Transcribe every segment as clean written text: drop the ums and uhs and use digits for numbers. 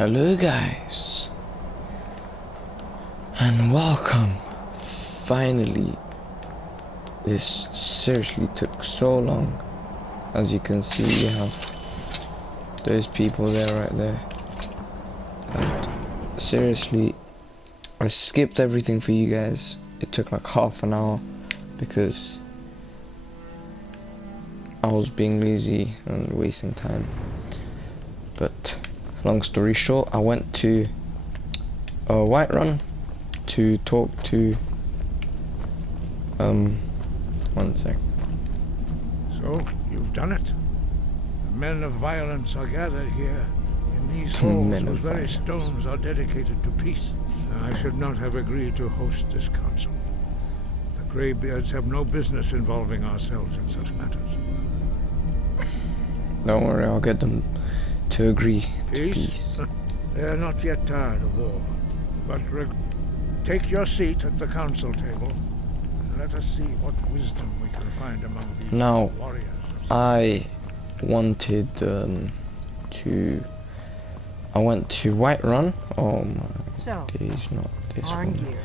Hello guys, and welcome. Finally, this seriously took so long. As you can see, we have those people there, right there. And seriously, I skipped everything for you guys. It took like half an hour because I was being lazy and wasting time. But long story short, I went to Whiterun to talk to one sec. So, you've done it. The men of violence are gathered here in these halls whose very stones are dedicated to peace. I should not have agreed to host this council. The Greybeards have no business involving ourselves in such matters. Don't worry, I'll get them to agree to peace. They are not yet tired of war. But take your seat at the council table and let us see what wisdom we can find among these warriors. I wanted I went to Whiterun. Oh my days, not this one.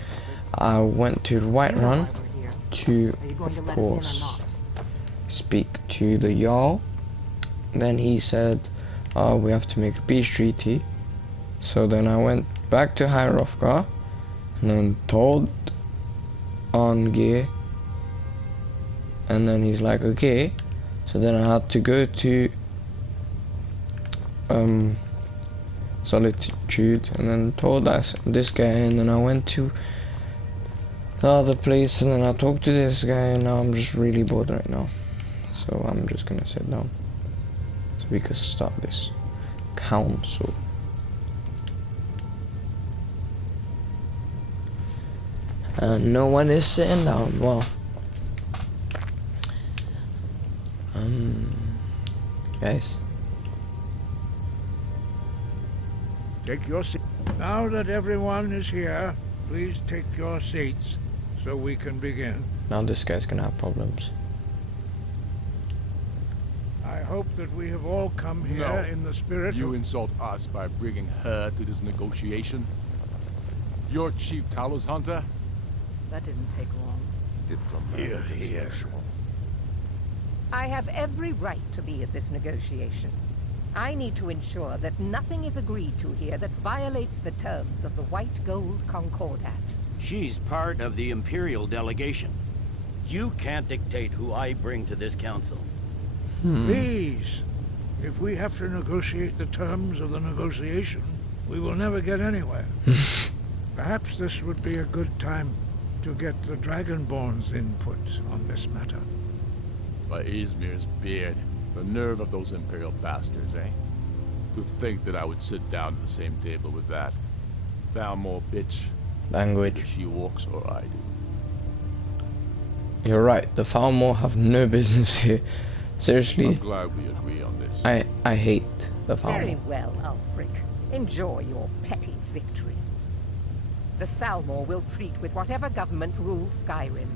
I went to Whiterun to, of course, speak to the Jarl. Then he said, we have to make a peace treaty. So then I went back to Hierofgar and then told Arngir, and then he's like, okay. So then I had to go to Solitude and then told this guy, and then I went to the other place and then I talked to this guy, and now I'm just really bored right now. So I'm just gonna sit down so we can start this council. No one is sitting down. Well, guys, take your seat. Now that everyone is here, please take your seats so we can begin. Now this guy's gonna have problems. I hope that we have all come here in the spirit You insult us by bringing her to this negotiation? You're Chief Talos Hunter? That didn't take long. Here. I have every right to be at this negotiation. I need to ensure that nothing is agreed to here that violates the terms of the White Gold Concordat. She's part of the Imperial delegation. You can't dictate who I bring to this council. Please, if we have to negotiate the terms of the negotiation, we will never get anywhere. Perhaps this would be a good time to get the Dragonborn's input on this matter. By Izmir's beard, the nerve of those Imperial bastards, eh? To think that I would sit down at the same table with that Thalmor bitch. Language. Whether she walks or I do. You're right, the Thalmor have no business here. Seriously, I'm glad we agree on this. I hate the Thalmor. Very well, Ulfric. Enjoy your petty victory. The Thalmor will treat with whatever government rules Skyrim.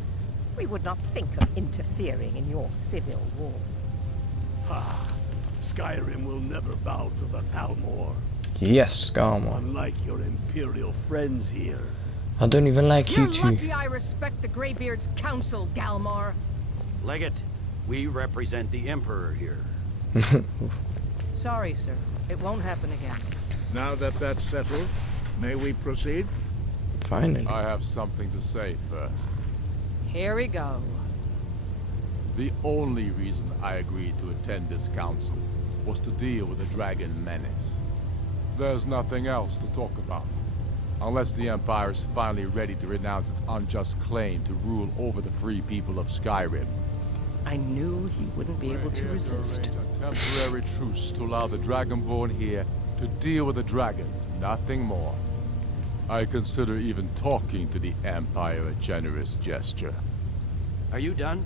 We would not think of interfering in your civil war. Skyrim will never bow to the Thalmor. Yes, Skyrim. Unlike your Imperial friends here. I don't even like you two. You're lucky I respect the Greybeard's counsel, Galmar. Legate, we represent the Emperor here. Sorry, sir. It won't happen again. Now that that's settled, may we proceed? Finally. I have something to say first. Here we go. The only reason I agreed to attend this council was to deal with the dragon menace. There's nothing else to talk about. Unless the Empire is finally ready to renounce its unjust claim to rule over the free people of Skyrim. I knew he wouldn't be able to resist. A temporary truce to allow the Dragonborn here to deal with the dragons, nothing more. I consider even talking to the Empire a generous gesture. Are you done?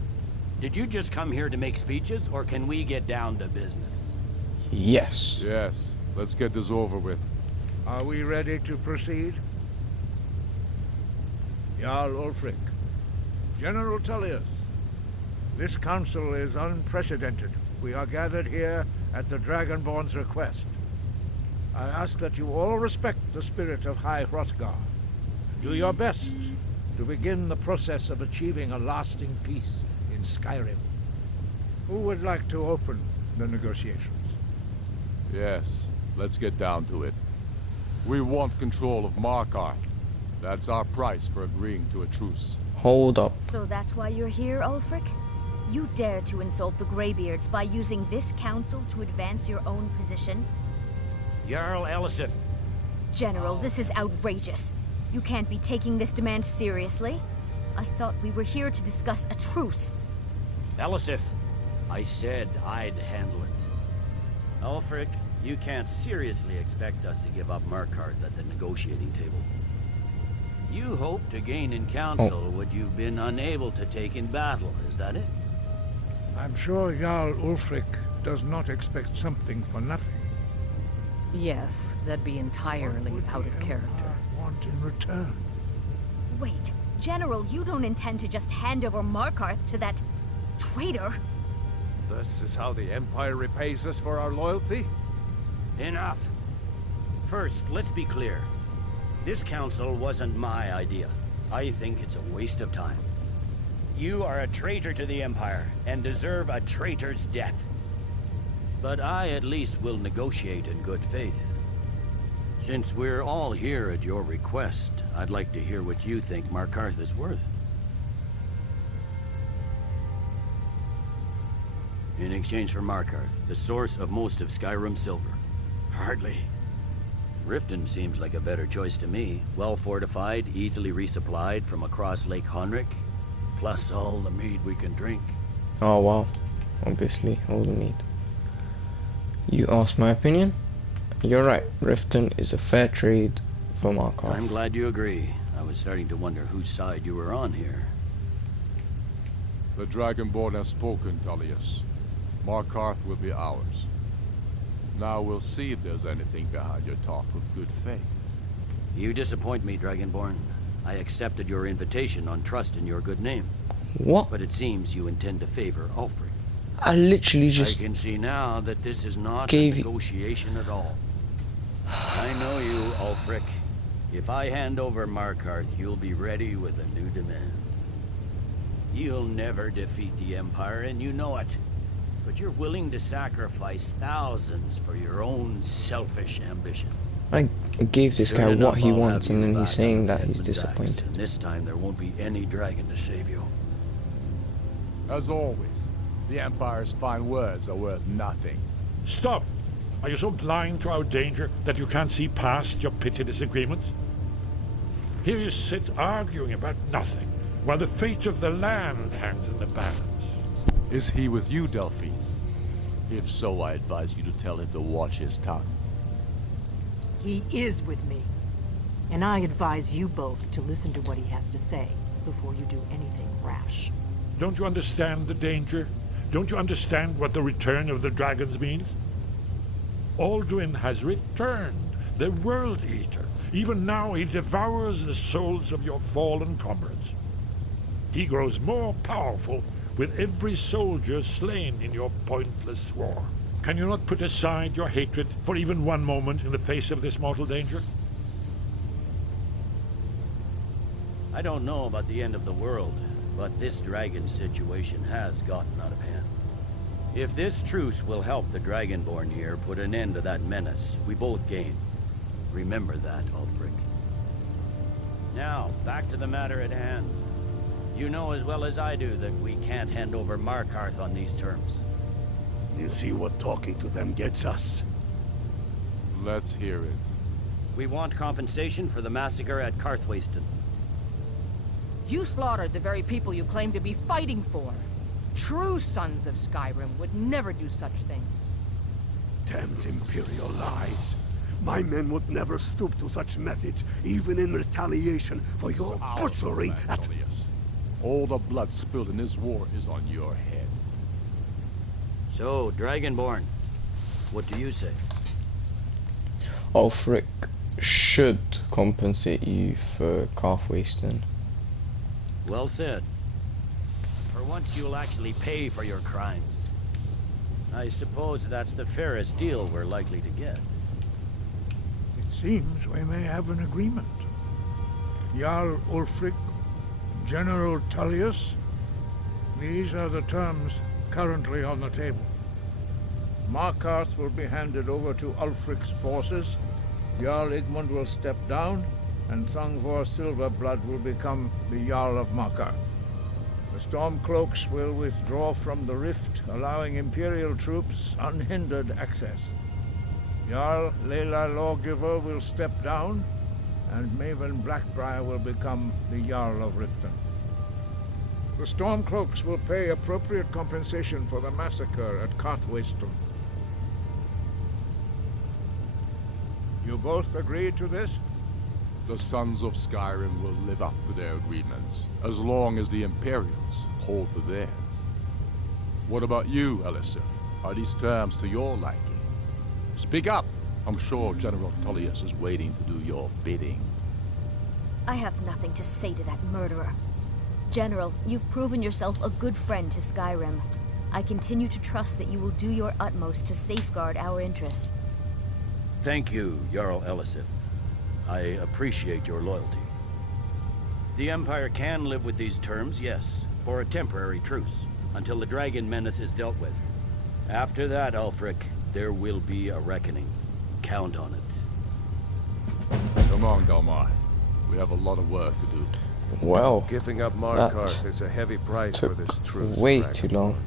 Did you just come here to make speeches, or can we get down to business? Yes. Yes, let's get this over with. Are we ready to proceed? Jarl Ulfric, General Tullius, this council is unprecedented. We are gathered here at the Dragonborn's request. I ask that you all respect the spirit of High Hrothgar. Do your best to begin the process of achieving a lasting peace in Skyrim. Who would like to open the negotiations? Yes, let's get down to it. We want control of Markarth. That's our price for agreeing to a truce. Hold up. So that's why you're here, Ulfric? You dare to insult the Greybeards by using this council to advance your own position? Jarl Elisif. General, this is outrageous. You can't be taking this demand seriously. I thought we were here to discuss a truce. Elisif, I said I'd handle it. Ulfric, you can't seriously expect us to give up Markarth at the negotiating table. You hope to gain in council what you've been unable to take in battle, is that it? I'm sure Jarl Ulfric does not expect something for nothing. Yes, that'd be entirely out of character. Want in return? Wait, General, you don't intend to just hand over Markarth to that traitor? This is how the Empire repays us for our loyalty? Enough. First, let's be clear. This council wasn't my idea. I think it's a waste of time. You are a traitor to the Empire, and deserve a traitor's death. But I at least will negotiate in good faith. Since we're all here at your request, I'd like to hear what you think Markarth is worth. In exchange for Markarth, the source of most of Skyrim's silver. Hardly. Riften seems like a better choice to me. Well fortified, easily resupplied from across Lake Honric, plus all the mead we can drink. Oh wow, obviously all the meat. You asked my opinion? You're right, Riften is a fair trade for Markarth. I'm glad you agree. I was starting to wonder whose side you were on here. The Dragonborn has spoken, Tullius. Markarth will be ours. Now we'll see if there's anything behind your talk of good faith. You disappoint me, Dragonborn. I accepted your invitation on trust in your good name. What? But it seems you intend to favor Ulfric. I literally just I can see now that this is not a gave you... negotiation at all. I know you, Ulfric. If I hand over Markarth, you'll be ready with a new demand. You'll never defeat the Empire, and you know it. But you're willing to sacrifice thousands for your own selfish ambition. I gave this guy Soon what enough, he I'll wants, have and you then he's back saying on that he's Edmund's axe, disappointed. and this time there won't be any dragon to save you. As always, the Empire's fine words are worth nothing. Stop! Are you so blind to our danger that you can't see past your petty disagreements? Here you sit arguing about nothing, while the fate of the land hangs in the balance. Is he with you, Delphine? If so, I advise you to tell him to watch his tongue. He is with me. And I advise you both to listen to what he has to say before you do anything rash. Don't you understand the danger? Don't you understand what the return of the dragons means? Alduin has returned, the World Eater. Even now he devours the souls of your fallen comrades. He grows more powerful with every soldier slain in your pointless war. Can you not put aside your hatred for even one moment in the face of this mortal danger? I don't know about the end of the world, but this dragon situation has gotten out of hand. If this truce will help the Dragonborn here put an end to that menace, we both gain. Remember that, Ulfric. Now, back to the matter at hand. You know as well as I do that we can't hand over Markarth on these terms. You see what talking to them gets us? Let's hear it. We want compensation for the massacre at Karthwasten. You slaughtered the very people you claim to be fighting for. True sons of Skyrim would never do such things. Damned Imperial lies. My men would never stoop to such methods, even in retaliation for your butchery at... Tullius. All the blood spilled in this war is on your head. So, Dragonborn, what do you say? Ulfric should compensate you for Karthwasten. Well said. For once you'll actually pay for your crimes. I suppose that's the fairest deal we're likely to get. seems we may have an agreement. Jarl Ulfric, General Tullius, these are the terms currently on the table. Markarth will be handed over to Ulfric's forces, Jarl Igmund will step down, and Thangvor Silverblood will become the Jarl of Markarth. The Stormcloaks will withdraw from the rift, allowing Imperial troops unhindered access. Jarl Leila Lawgiver will step down, and Maven Blackbriar will become the Jarl of Riften. The Stormcloaks will pay appropriate compensation for the massacre at Carthwaystone. You both agree to this? The Sons of Skyrim will live up to their agreements, as long as the Imperials hold to theirs. What about you, Elisif? Are these terms to your liking? Speak up! I'm sure General Tullius is waiting to do your bidding. I have nothing to say to that murderer. General, you've proven yourself a good friend to Skyrim. I continue to trust that you will do your utmost to safeguard our interests. Thank you, Jarl Elisif. I appreciate your loyalty. The Empire can live with these terms, yes, for a temporary truce, until the Dragon Menace is dealt with. After that, Ulfric, there will be a reckoning. Count on it. Come on, Dalmar. We have a lot of work to do. Well, Giving up Markarth is a heavy price for this truce. way Dragon. too long.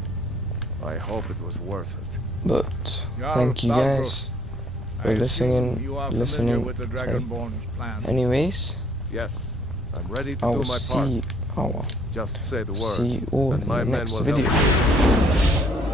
I hope it was worth it. But thank you guys for listening. With the Dragonborn's plan. Anyways, Yes, I'm ready to I do will my see. part. Just say the word, See you all and in my the men next will video. help you.